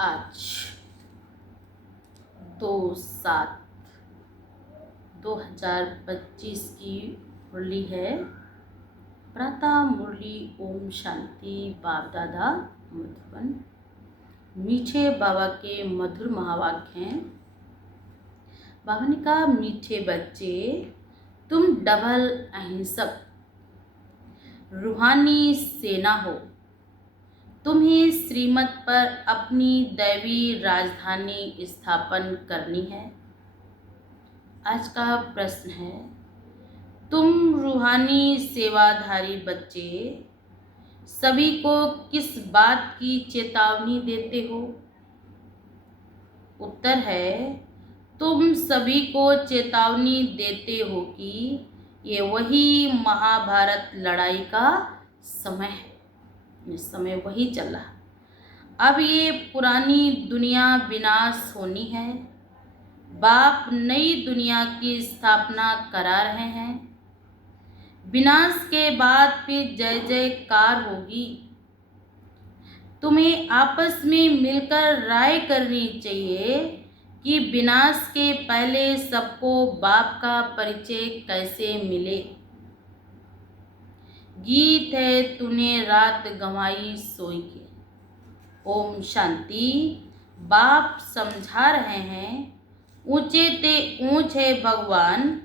आज 2/7/2025 की मुरली है। प्रातः मुरली ओम शांति बाप दादा मधुबन। मीठे बाबा के मधुर महावाक्य हैं। बाबा ने कहा, मीठे बच्चे, तुम डबल अहिंसक रूहानी सेना हो। तुम्हें श्रीमत पर अपनी दैवी राजधानी स्थापन करनी है। आज का प्रश्न है, तुम रूहानी सेवाधारी बच्चे सभी को किस बात की चेतावनी देते हो? उत्तर है, तुम सभी को चेतावनी देते हो कि ये वही महाभारत लड़ाई का समय है। इस समय वही चल रहा। अब ये पुरानी दुनिया विनाश होनी है। बाप नई दुनिया की स्थापना करा रहे हैं। विनाश के बाद फिर जय जयकार होगी। तुम्हें आपस में मिलकर राय करनी चाहिए कि विनाश के पहले सबको बाप का परिचय कैसे मिले। गीत है तूने रात गंवाई सोई के। ओम शांति। बाप समझा रहे हैं, ऊंचे ते ऊंच है भगवान,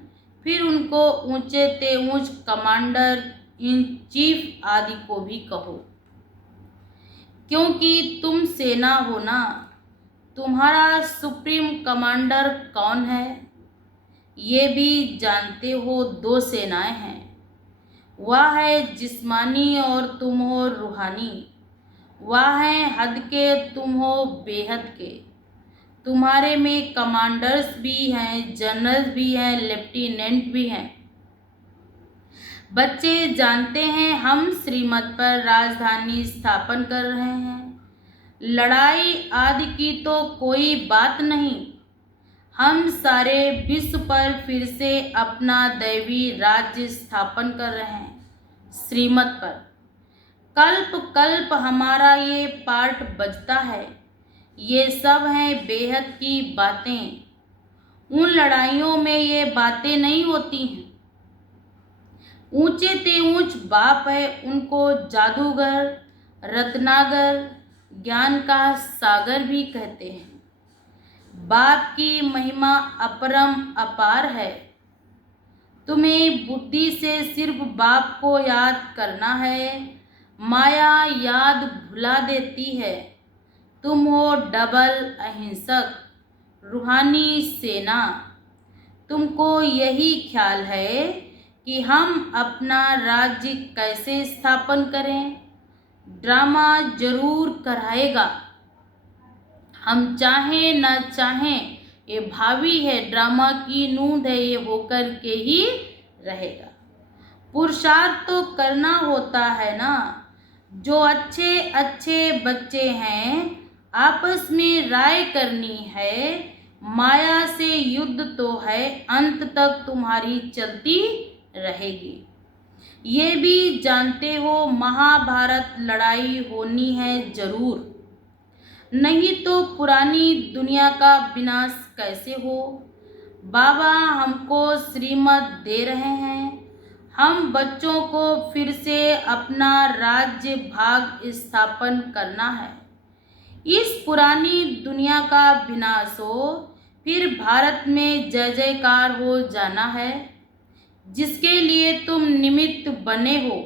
फिर उनको ऊंचे ते ऊंच कमांडर इन चीफ आदि को भी कहो, क्योंकि तुम सेना हो ना। तुम्हारा सुप्रीम कमांडर कौन है ये भी जानते हो। 2 सेनाएं हैं, वह है जिस्मानी और तुम हो रूहानी। वह है हद के, तुम हो बेहद के। तुम्हारे में कमांडर्स भी हैं, जनरल भी हैं, लेफ्टिनेंट भी हैं। बच्चे जानते हैं हम श्रीमत पर राजधानी स्थापन कर रहे हैं। लड़ाई आदि की तो कोई बात नहीं। हम सारे विश्व पर फिर से अपना दैवी राज्य स्थापन कर रहे हैं श्रीमत पर। कल्प कल्प हमारा ये पाठ बजता है। ये सब हैं बेहद की बातें। उन लड़ाइयों में ये बातें नहीं होती हैं। ऊंचे ते ऊंच बाप है, उनको जादूगर, रत्नागर, ज्ञान का सागर भी कहते हैं। बाप की महिमा अपरम अपार है। तुम्हें बुद्धि से सिर्फ बाप को याद करना है। माया याद भुला देती है। तुम हो डबल अहिंसक रूहानी सेना। तुमको यही ख्याल है कि हम अपना राज्य कैसे स्थापन करें। ड्रामा जरूर कराएगा। हम चाहें न चाहें, ये भावी है, ड्रामा की नूंद है, ये होकर के ही रहेगा। पुरुषार्थ तो करना होता है ना। जो अच्छे अच्छे बच्चे हैं, आपस में राय करनी है। माया से युद्ध तो है, अंत तक तुम्हारी चलती रहेगी। ये भी जानते हो महाभारत लड़ाई होनी है जरूर, नहीं तो पुरानी दुनिया का विनाश कैसे हो। बाबा हमको श्रीमत दे रहे हैं। हम बच्चों को फिर से अपना राज्य भाग स्थापन करना है। इस पुरानी दुनिया का विनाश हो, फिर भारत में जय जयकार हो जाना है। जिसके लिए तुम निमित्त बने हो,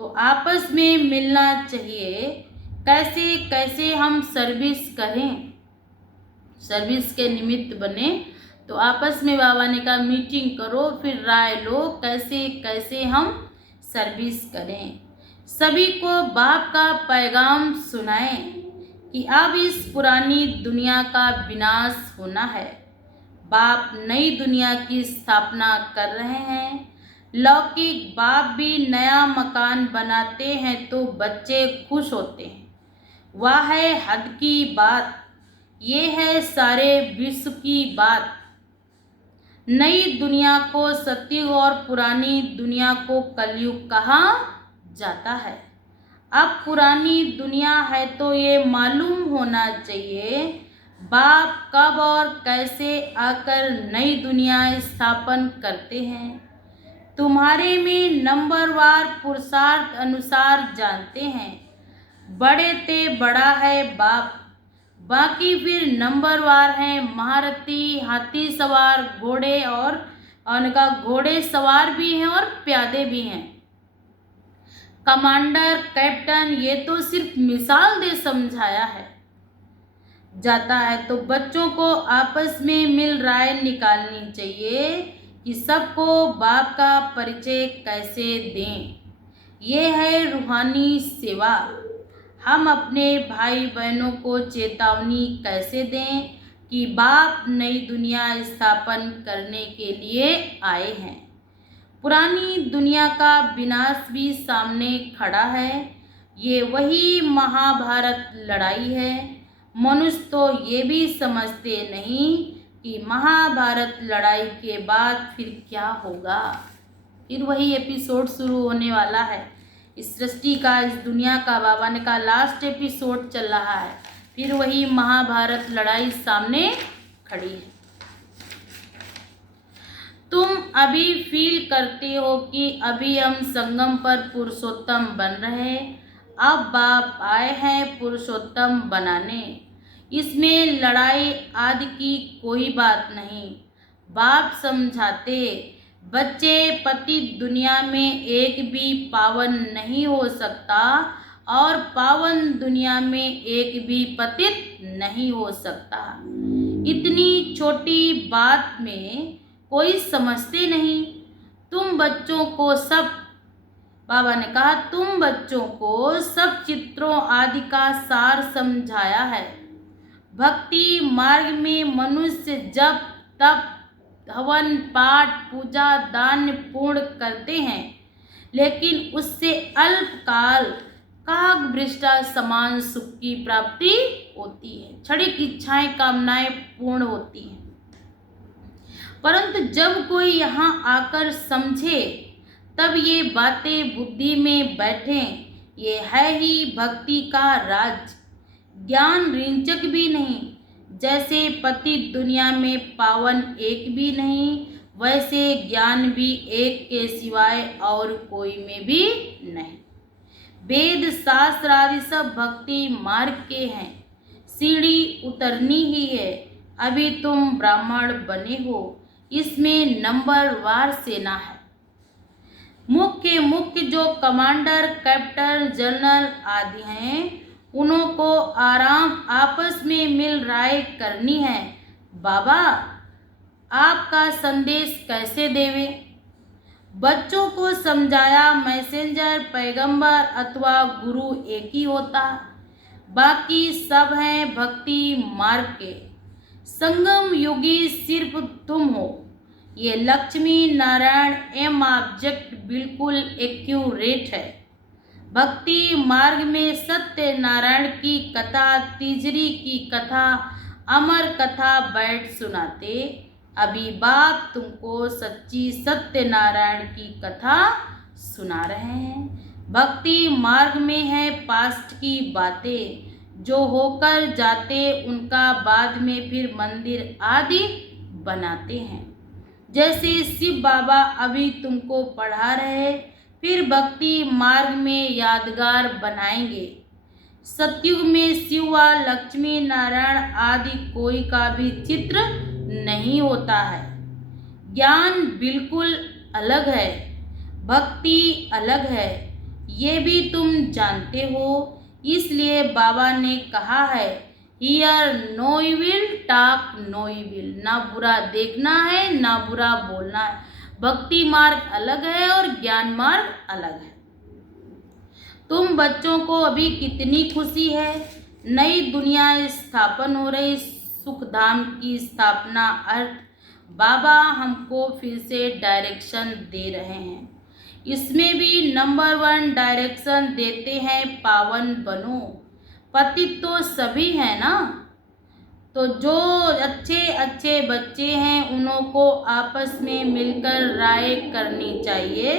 तो आपस में मिलना चाहिए। कैसे कैसे हम सर्विस करें। सर्विस के निमित्त बने तो आपस में बाबा ने कहा मीटिंग करो, फिर राय लो कैसे कैसे हम सर्विस करें। सभी को बाप का पैगाम सुनाएं कि अब इस पुरानी दुनिया का विनाश होना है। बाप नई दुनिया की स्थापना कर रहे हैं। लौकिक बाप भी नया मकान बनाते हैं तो बच्चे खुश होते हैं। वह है हद की बात, ये है सारे विश्व की बात। नई दुनिया को सत्युग और पुरानी दुनिया को कलयुग कहा जाता है। अब पुरानी दुनिया है तो ये मालूम होना चाहिए बाप कब और कैसे आकर नई दुनिया स्थापन करते हैं। तुम्हारे में नंबरवार पुरुषार्थ अनुसार जानते हैं, बड़े ते बड़ा है बाप, बाकी फिर नंबरवार हैं महारथी, हाथी सवार, घोड़े और उनका घोड़े सवार भी हैं और प्यादे भी हैं। कमांडर, कैप्टन, ये तो सिर्फ मिसाल दे समझाया है जाता है, तो बच्चों को आपस में मिल राय निकालनी चाहिए कि सबको बाप का परिचय कैसे दें। ये है रूहानी सेवा। हम अपने भाई बहनों को चेतावनी कैसे दें कि बाप नई दुनिया स्थापन करने के लिए आए हैं। पुरानी दुनिया का विनाश भी सामने खड़ा है। ये वही महाभारत लड़ाई है। मनुष्य तो ये भी समझते नहीं कि महाभारत लड़ाई के बाद फिर क्या होगा। फिर वही एपिसोड शुरू होने वाला है। इस सृष्टि का, इस दुनिया का, बाबा ने कहा लास्ट एपिसोड चल रहा है। फिर वही महाभारत लड़ाई सामने खड़ी है। तुम अभी फील करते हो कि अभी हम संगम पर पुरुषोत्तम बन रहे, अब बाप आए हैं पुरुषोत्तम बनाने। इसमें लड़ाई आदि की कोई बात नहीं। बाप समझाते, बच्चे पतित दुनिया में एक भी पावन नहीं हो सकता और पावन दुनिया में एक भी पतित नहीं हो सकता। इतनी छोटी बात में कोई समझते नहीं। तुम बच्चों को सब, बाबा ने कहा तुम बच्चों को सब चित्रों आदि का सार समझाया है। भक्ति मार्ग में मनुष्य जब तप, हवन, पाठ, पूजा, दान पूर्ण करते हैं, लेकिन उससे अल्पकाल कागभ्रष्टा समान सुख की प्राप्ति होती है। क्षणिक इच्छाएं, कामनाएं पूर्ण होती हैं। परंतु जब कोई यहाँ आकर समझे तब ये बातें बुद्धि में बैठें। ये है ही भक्ति का राज। ज्ञान रिंचक भी नहीं। जैसे पति दुनिया में पावन एक भी नहीं, वैसे ज्ञान भी एक के सिवाय और कोई में भी नहीं। वेद शास्त्र आदि सब भक्ति मार्ग के हैं। सीढ़ी उतरनी ही है। अभी तुम ब्राह्मण बने हो, इसमें नंबरवार सेना है। मुख्य जो कमांडर, कैप्टन, जनरल आदि हैं, उन्हों को आराम आपस में मिल राय करनी है। बाबा आपका संदेश कैसे देवे? बच्चों को समझाया मैसेंजर, पैगंबर अथवा गुरु एक ही होता, बाकी सब हैं भक्ति मार्ग के। संगम युगी सिर्फ तुम हो। ये लक्ष्मी नारायण एम ऑब्जेक्ट बिल्कुल एक्यूरेट है। भक्ति मार्ग में सत्य नारायण की कथा, तीजरी की कथा, अमर कथा बैठ सुनाते। अभी बाप तुमको सच्ची सत्य नारायण की कथा सुना रहे हैं। भक्ति मार्ग में है पास्ट की बातें, जो होकर जाते उनका बाद में फिर मंदिर आदि बनाते हैं। जैसे शिव बाबा अभी तुमको पढ़ा रहे, फिर भक्ति मार्ग में यादगार बनाएंगे। सतयुग में शिव व लक्ष्मी नारायण आदि कोई का भी चित्र नहीं होता है। ज्ञान बिल्कुल अलग है, भक्ति अलग है, ये भी तुम जानते हो। इसलिए बाबा ने कहा है, hear no evil, talk no evil. ना बुरा देखना है, ना बुरा बोलना है। भक्ति मार्ग अलग है और ज्ञान मार्ग अलग है। तुम बच्चों को अभी कितनी खुशी है, नई दुनिया स्थापन हो रही, सुख धाम की स्थापना अर्थ बाबा हमको फिर से डायरेक्शन दे रहे हैं। इसमें भी नंबर 1 डायरेक्शन देते हैं, पावन बनो। पतित तो सभी हैं ना, तो जो अच्छे अच्छे बच्चे हैं उन्हों को आपस में मिलकर राय करनी चाहिए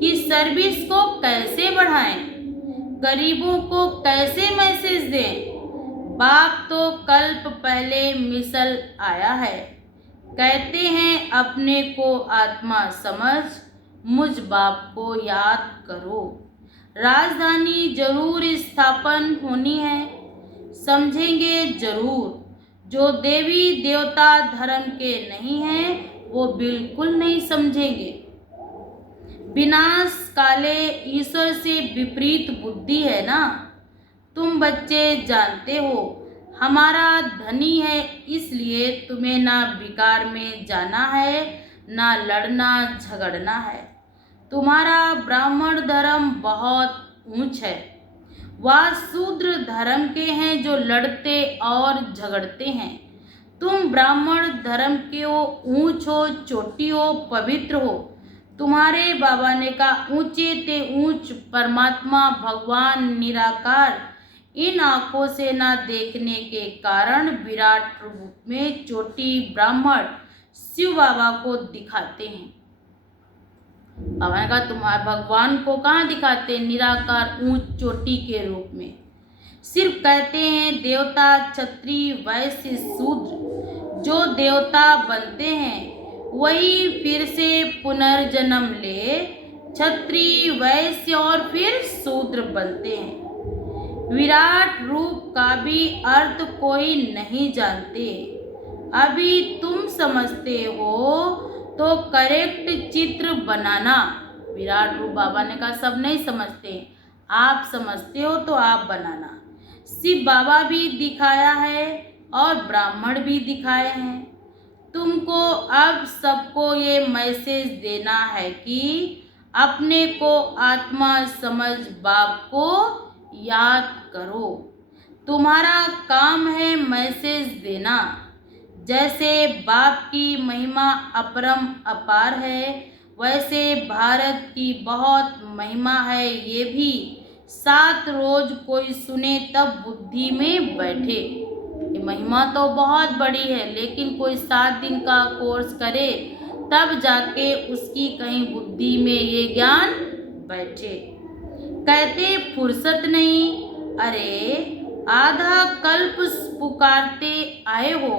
कि सर्विस को कैसे बढ़ाएं, गरीबों को कैसे मैसेज दें? बाप तो कल्प पहले मिसल आया है। कहते हैं अपने को आत्मा समझ, मुझ बाप को याद करो। राजधानी जरूर स्थापन होनी है, समझेंगे जरूर। जो देवी देवता धर्म के नहीं हैं वो बिल्कुल नहीं समझेंगे। विनाश काले ईश्वर से विपरीत बुद्धि है ना। तुम बच्चे जानते हो हमारा धनी है, इसलिए तुम्हें ना विकार में जाना है, ना लड़ना झगड़ना है। तुम्हारा ब्राह्मण धर्म बहुत ऊंच है, वह शूद्र धर्म के हैं जो लड़ते और झगड़ते हैं। तुम ब्राह्मण धर्म के हो, ऊंच हो, चोटी हो, पवित्र हो। तुम्हारे बाबा ने कहा ऊंचे ते ऊंच परमात्मा भगवान निराकार इन आंखों से ना देखने के कारण विराट रूप में चोटी ब्राह्मण शिव बाबा को दिखाते हैं। बाबा ने कहा तुम्हारे भगवान को कहाँ दिखाते हैं? निराकार ऊंच चोटी के रूप में। सिर्फ कहते हैं देवता क्षत्रिय वैश्य शूद्र। जो देवता बनते हैं वही फिर से पुनर्जन्म ले क्षत्रिय वैश्य और फिर शूद्र बनते हैं। विराट रूप का भी अर्थ कोई नहीं जानते। अभी तुम समझते हो तो करेक्ट चित्र बनाना। विराट रूप बाबा ने कहा सब नहीं समझते, आप समझते हो तो आप बनाना। शिव बाबा भी दिखाया है और ब्राह्मण भी दिखाए हैं। तुमको अब सबको ये मैसेज देना है कि अपने को आत्मा समझ बाप को याद करो। तुम्हारा काम है मैसेज देना। जैसे बाप की महिमा अपरम अपार है, वैसे भारत की बहुत महिमा है। ये भी 7 रोज कोई सुने तब बुद्धि में बैठे। ये महिमा तो बहुत बड़ी है, लेकिन कोई 7 दिन का कोर्स करे तब जाके उसकी कहीं बुद्धि में ये ज्ञान बैठे। कहते फुर्सत नहीं, अरे आधा कल्प पुकारते आए हो,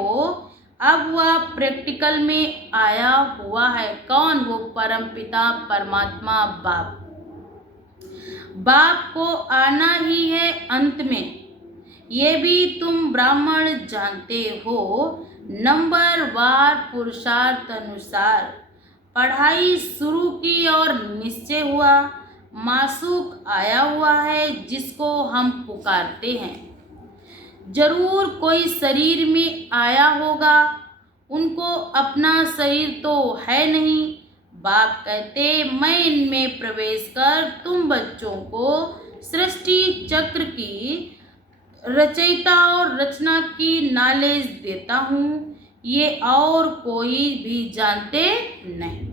अब वह प्रैक्टिकल में आया हुआ है। कौन? वो परमपिता परमात्मा बाप। बाप को आना ही है अंत में, ये भी तुम ब्राह्मण जानते हो। नंबर वार पुरुषार्थ अनुसार पढ़ाई शुरू की और निश्चय हुआ मासूक आया हुआ है जिसको हम पुकारते हैं। जरूर कोई शरीर में आया होगा, उनको अपना शरीर तो है नहीं। बाप कहते मैं इनमें प्रवेश कर तुम बच्चों को सृष्टि चक्र की रचयिता और रचना की नॉलेज देता हूँ। ये और कोई भी जानते नहीं।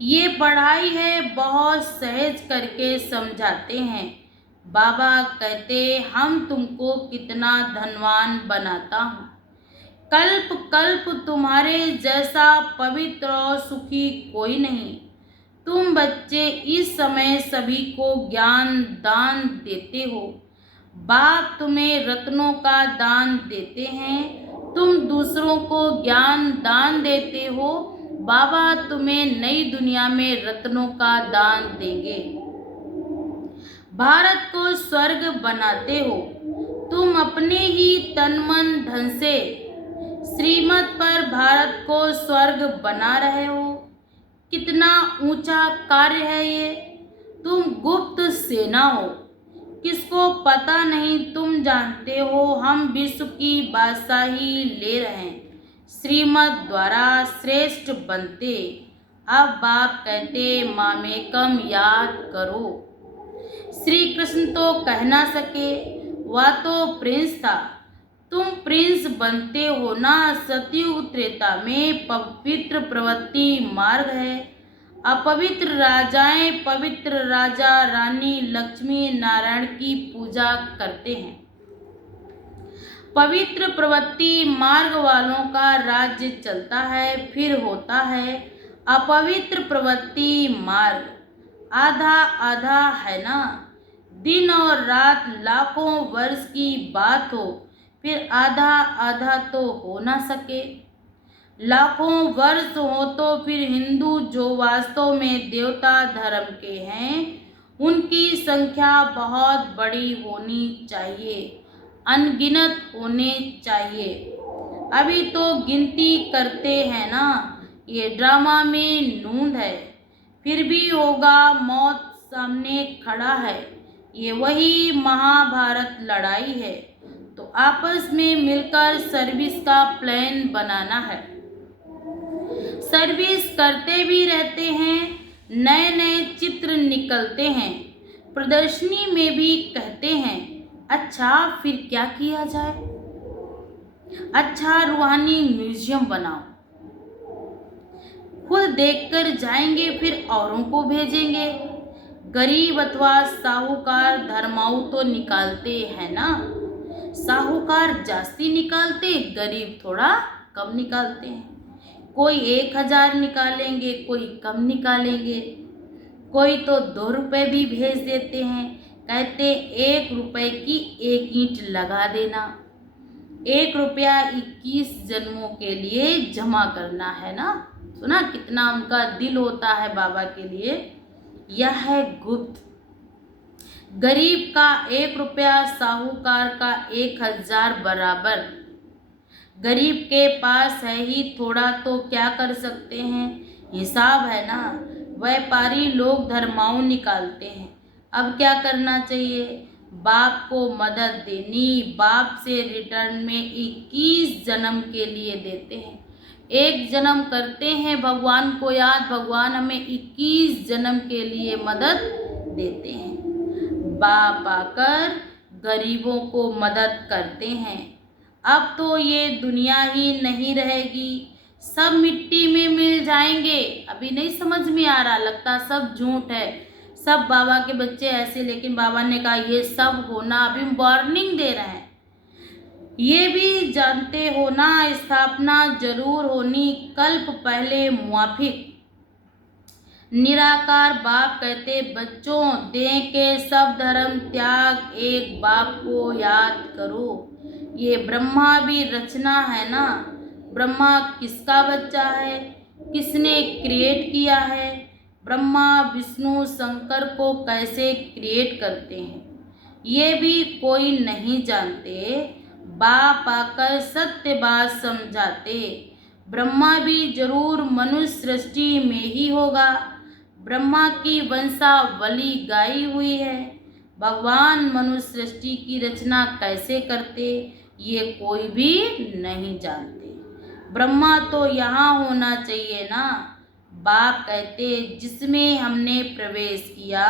ये पढ़ाई है, बहुत सहज करके समझाते हैं। बाबा कहते हम तुमको कितना धनवान बनाता हूँ। कल्प कल्प तुम्हारे जैसा पवित्र और सुखी कोई नहीं। तुम बच्चे इस समय सभी को ज्ञान दान देते हो। बाप तुम्हें रत्नों का दान देते हैं, तुम दूसरों को ज्ञान दान देते हो। बाबा तुम्हें नई दुनिया में रत्नों का दान देंगे। भारत को स्वर्ग बनाते हो तुम अपने ही तन मन धन से। श्रीमत पर भारत को स्वर्ग बना रहे हो। कितना ऊंचा कार्य है ये। तुम गुप्त सेना हो, किसको पता नहीं। तुम जानते हो हम विश्व की बादशाही ले रहे हैं, श्रीमत द्वारा श्रेष्ठ बनते। अब बाप कहते मामेकम याद करो। श्री कृष्ण तो कह ना सके, वह तो प्रिंस था। तुम प्रिंस बनते हो ना। सतयुग त्रेता में पवित्र प्रवृत्ति मार्ग है। अपवित्र राजाएं पवित्र राजा रानी लक्ष्मी नारायण की पूजा करते हैं। पवित्र प्रवृत्ति मार्ग वालों का राज्य चलता है, फिर होता है अपवित्र प्रवृत्ति मार्ग। आधा आधा है ना। दिन और रात लाखों वर्ष की बात हो, फिर आधा आधा तो हो ना सके। लाखों वर्ष हो तो फिर हिंदू जो वास्तव में देवता धर्म के हैं, उनकी संख्या बहुत बड़ी होनी चाहिए, अनगिनत होने चाहिए। अभी तो गिनती करते हैं ना, ये ड्रामा में नूंद है। फिर भी होगा, मौत सामने खड़ा है, ये वही महाभारत लड़ाई है। तो आपस में मिलकर सर्विस का प्लान बनाना है। सर्विस करते भी रहते हैं, नए नए चित्र निकलते हैं, प्रदर्शनी में भी कहते हैं, अच्छा फिर क्या किया जाए, अच्छा रूहानी म्यूजियम बनाओ। खुद देखकर जाएंगे, फिर औरों को भेजेंगे। गरीब अथवा साहूकार धर्माऊ तो निकालते हैं ना, साहूकार जास्ती निकालते, गरीब थोड़ा कम निकालते हैं। कोई 1,000 निकालेंगे, कोई कम निकालेंगे, कोई तो 2 रुपये भी भेज देते हैं, कहते 1 रुपये की 1 ईंट लगा देना। 1 रुपया 21 जन्मों के लिए जमा करना है ना। सुना कितना उनका दिल होता है बाबा के लिए। यह है गुप्त। गरीब का 1 रुपया, साहूकार का 1,000 बराबर। गरीब के पास है ही थोड़ा, तो क्या कर सकते हैं, हिसाब है ना। व्यापारी लोग धर्माऊ निकालते हैं। अब क्या करना चाहिए, बाप को मदद देनी। बाप से रिटर्न में 21 जन्म के लिए देते हैं। 1 जन्म करते हैं भगवान को याद, भगवान हमें 21 जन्म के लिए मदद देते हैं। बाप आकर गरीबों को मदद करते हैं। अब तो ये दुनिया ही नहीं रहेगी, सब मिट्टी में मिल जाएंगे। अभी नहीं समझ में आ रहा, लगता सब झूठ है, सब बाबा के बच्चे ऐसे, लेकिन बाबा ने कहा ये सब होना, अभी वार्निंग दे रहे हैं। ये भी जानते हो ना, स्थापना जरूर होनी, कल्प पहले मुआफिक। निराकार बाप कहते, बच्चों दें के सब धर्म त्याग, एक बाप को याद करो। ये ब्रह्मा भी रचना है ना। ब्रह्मा किसका बच्चा है, किसने क्रिएट किया है। ब्रह्मा विष्णु शंकर को कैसे क्रिएट करते हैं, ये भी कोई नहीं जानते। बाप आकर सत्य बात समझाते। ब्रह्मा भी जरूर मनुष्य सृष्टि में ही होगा। ब्रह्मा की वंशावली गाई हुई है। भगवान मनुष्य सृष्टि की रचना कैसे करते, ये कोई भी नहीं जानते। ब्रह्मा तो यहाँ होना चाहिए ना। बाप कहते, जिसमें हमने प्रवेश किया,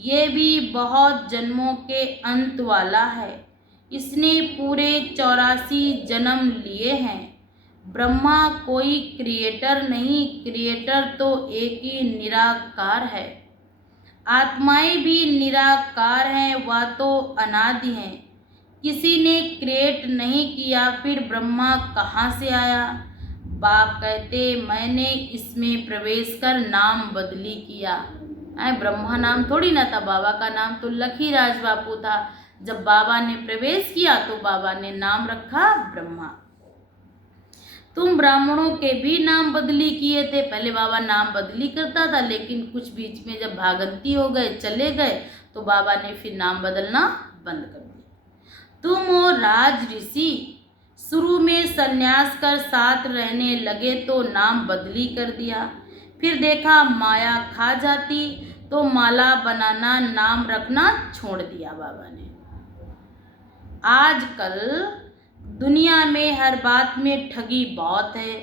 ये भी बहुत जन्मों के अंत वाला है। इसने पूरे 84 जन्म लिए हैं। ब्रह्मा कोई क्रिएटर नहीं, क्रिएटर तो एक ही निराकार है। आत्माएं भी निराकार हैं, वह तो अनादि हैं। किसी ने क्रिएट नहीं किया, फिर ब्रह्मा कहाँ से आया। बाप कहते, मैंने इसमें प्रवेश कर नाम बदली किया। ब्रह्मा नाम थोड़ी ना था, बाबा का नाम तो लखीराज बापू था। जब बाबा ने प्रवेश किया तो बाबा ने नाम रखा ब्रह्मा। तुम ब्राह्मणों के भी नाम बदली किए थे। पहले बाबा नाम बदली करता था, लेकिन कुछ बीच में जब भागंती हो गए, चले गए, तो बाबा ने फिर नाम बदलना बंद कर दिया। तुम हो राज ऋषि, शुरू में सन्यास कर साथ रहने लगे तो नाम बदली कर दिया। फिर देखा माया खा जाती तो माला बनाना, नाम रखना छोड़ दिया बाबा ने। आजकल दुनिया में हर बात में ठगी बहुत है।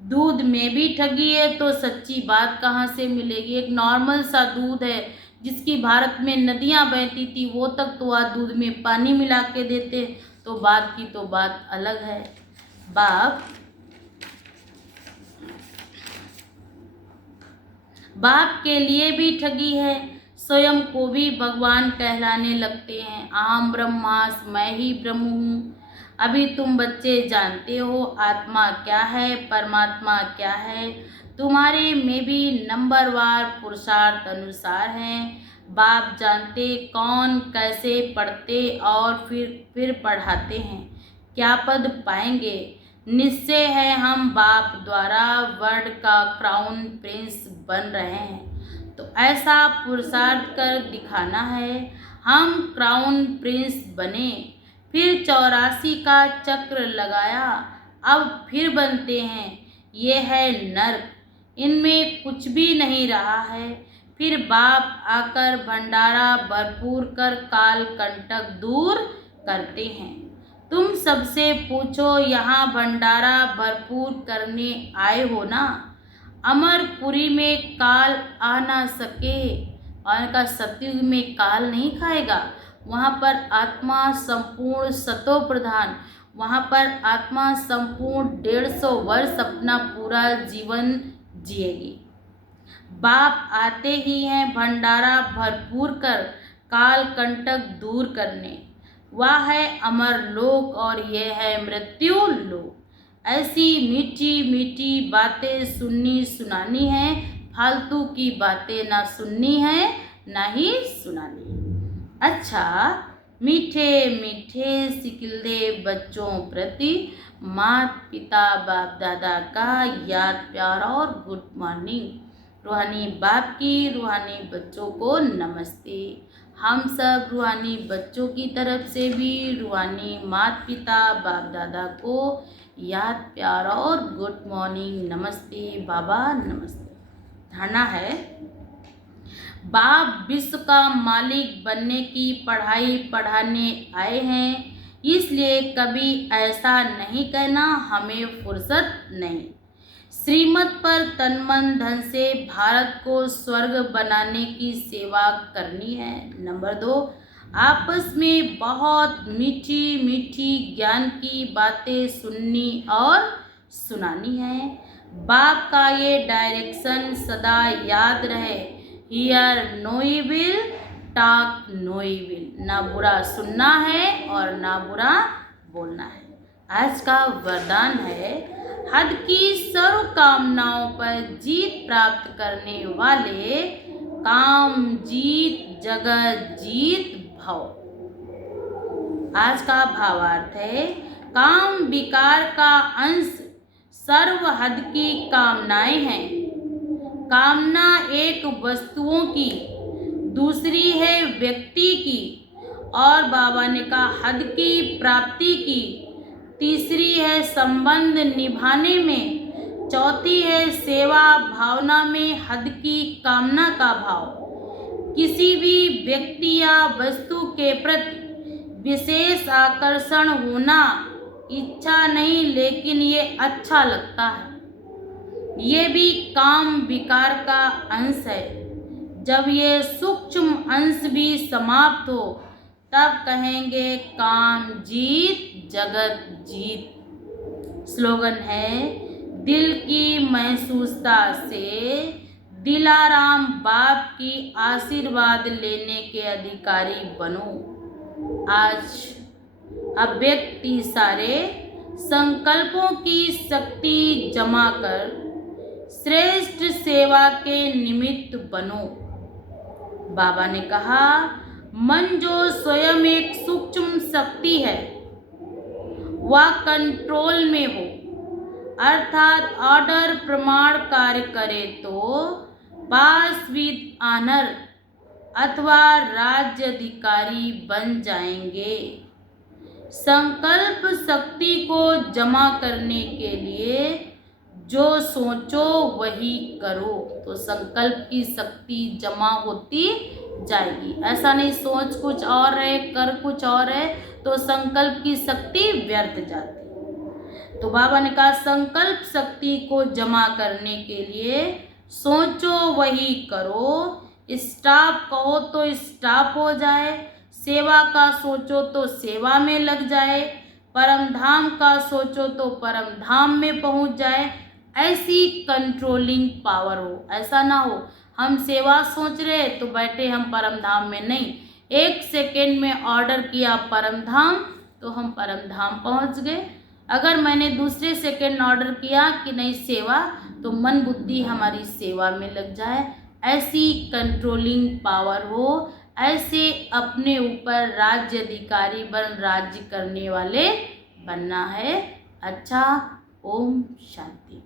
दूध में भी ठगी है, तो सच्ची बात कहाँ से मिलेगी। एक नॉर्मल सा दूध है, जिसकी भारत में नदियाँ बहती थी, वो तक तो आज दूध में पानी मिला के देते, तो बात की तो बात अलग है। बाप के लिए भी ठगी है। स्वयं को भी भगवान कहलाने लगते हैं। अहम ब्रह्मास्मि, मैं ही ब्रह्म हूँ। अभी तुम बच्चे जानते हो आत्मा क्या है, परमात्मा क्या है। तुम्हारे में भी नंबरवार पुरुषार्थ अनुसार हैं। बाप जानते कौन कैसे पढ़ते और फिर पढ़ाते हैं, क्या पद पाएंगे। निश्चय है हम बाप द्वारा वर्ल्ड का क्राउन प्रिंस बन रहे हैं, तो ऐसा पुरुषार्थ कर दिखाना है। हम क्राउन प्रिंस बने, फिर 84 का चक्र लगाया, अब फिर बनते हैं। ये है नर्क, इनमें कुछ भी नहीं रहा है। फिर बाप आकर भंडारा भरपूर कर काल कंटक दूर करते हैं। तुम सबसे पूछो, यहाँ भंडारा भरपूर करने आए हो ना। अमरपुरी में काल आ ना सके, और का सतयुग में काल नहीं खाएगा। वहाँ पर आत्मा संपूर्ण सतो प्रधान, वहाँ पर आत्मा संपूर्ण 150 वर्ष अपना पूरा जीवन जिएगी। बाप आते ही हैं भंडारा भरपूर कर काल कंटक दूर करने। वह है अमर लोक और ये है मृत्यु लोक। ऐसी मीठी मीठी बातें सुननी सुनानी है, फालतू की बातें ना सुननी है ना ही सुनानी। अच्छा, मीठे मीठे सिकिलदे बच्चों प्रति माता पिता बाप दादा का याद प्यार और गुड मॉर्निंग। रूहानी बाप की रूहानी बच्चों को नमस्ते। हम सब रूहानी बच्चों की तरफ से भी रूहानी माता पिता बाप दादा को याद प्यार और गुड मॉर्निंग, नमस्ते बाबा नमस्ते। धारणा है, बाप विश्व का मालिक बनने की पढ़ाई पढ़ाने आए हैं, इसलिए कभी ऐसा नहीं कहना हमें फुर्सत नहीं। श्रीमत पर तन मन धन से भारत को स्वर्ग बनाने की सेवा करनी है। नंबर 2, आपस में बहुत मीठी मीठी ज्ञान की बातें सुननी और सुनानी है। बाप का ये डायरेक्शन सदा याद रहे, hear no evil talk no evil, ना बुरा सुनना है और ना बुरा बोलना है। आज का वरदान है, हद की सर्व कामनाओं पर जीत प्राप्त करने वाले काम जीत जगत जीत भव। आज का भावार्थ है, काम विकार का अंश सर्व हद की कामनाएं हैं। कामना एक वस्तुओं की, दूसरी है व्यक्ति की, और बाबा ने कहा हद की प्राप्ति की, तीसरी है संबंध निभाने में, चौथी है सेवा भावना में हद की कामना का भाव। किसी भी व्यक्ति या वस्तु के प्रति विशेष आकर्षण होना इच्छा नहीं, लेकिन ये अच्छा लगता है, ये भी काम विकार का अंश है। जब ये सूक्ष्म अंश भी समाप्त हो, तब कहेंगे काम जीत जगत जीत। स्लोगन है, दिल की महसूसता से दिलाराम बाप की आशीर्वाद लेने के अधिकारी बनो। आज अव्यक्त सारे संकल्पों की शक्ति जमा कर श्रेष्ठ सेवा के निमित्त बनो। बाबा ने कहा, मन जो स्वयं एक सूक्ष्म शक्ति है, वह कंट्रोल में हो, अर्थात ऑर्डर प्रमाण कार्य करे तो पास विद ऑनर अथवा राज्य अधिकारी बन जाएंगे। संकल्प शक्ति को जमा करने के लिए जो सोचो वही करो, तो संकल्प की शक्ति जमा होती जाएगी। ऐसा नहीं सोच कुछ और है कर कुछ और है तो संकल्प की शक्ति व्यर्थ जाती। तो बाबा ने कहा संकल्प शक्ति को जमा करने के लिए सोचो वही करो। स्टाफ कहो तो स्टाफ हो जाए, सेवा का सोचो तो सेवा में लग जाए, परम धाम का सोचो तो परम धाम में पहुंच जाए। ऐसी कंट्रोलिंग पावर हो। ऐसा ना हो हम सेवा सोच रहे तो बैठे हम परम धाम में, नहीं, 1 सेकेंड में ऑर्डर किया परम धाम तो हम परम धाम पहुंच गए। अगर मैंने दूसरे सेकेंड ऑर्डर किया कि नहीं सेवा, तो मन बुद्धि हमारी सेवा में लग जाए, ऐसी कंट्रोलिंग पावर हो, ऐसे अपने ऊपर राज्य अधिकारी बन राज्य करने वाले बनना है। अच्छा, ओम शांति।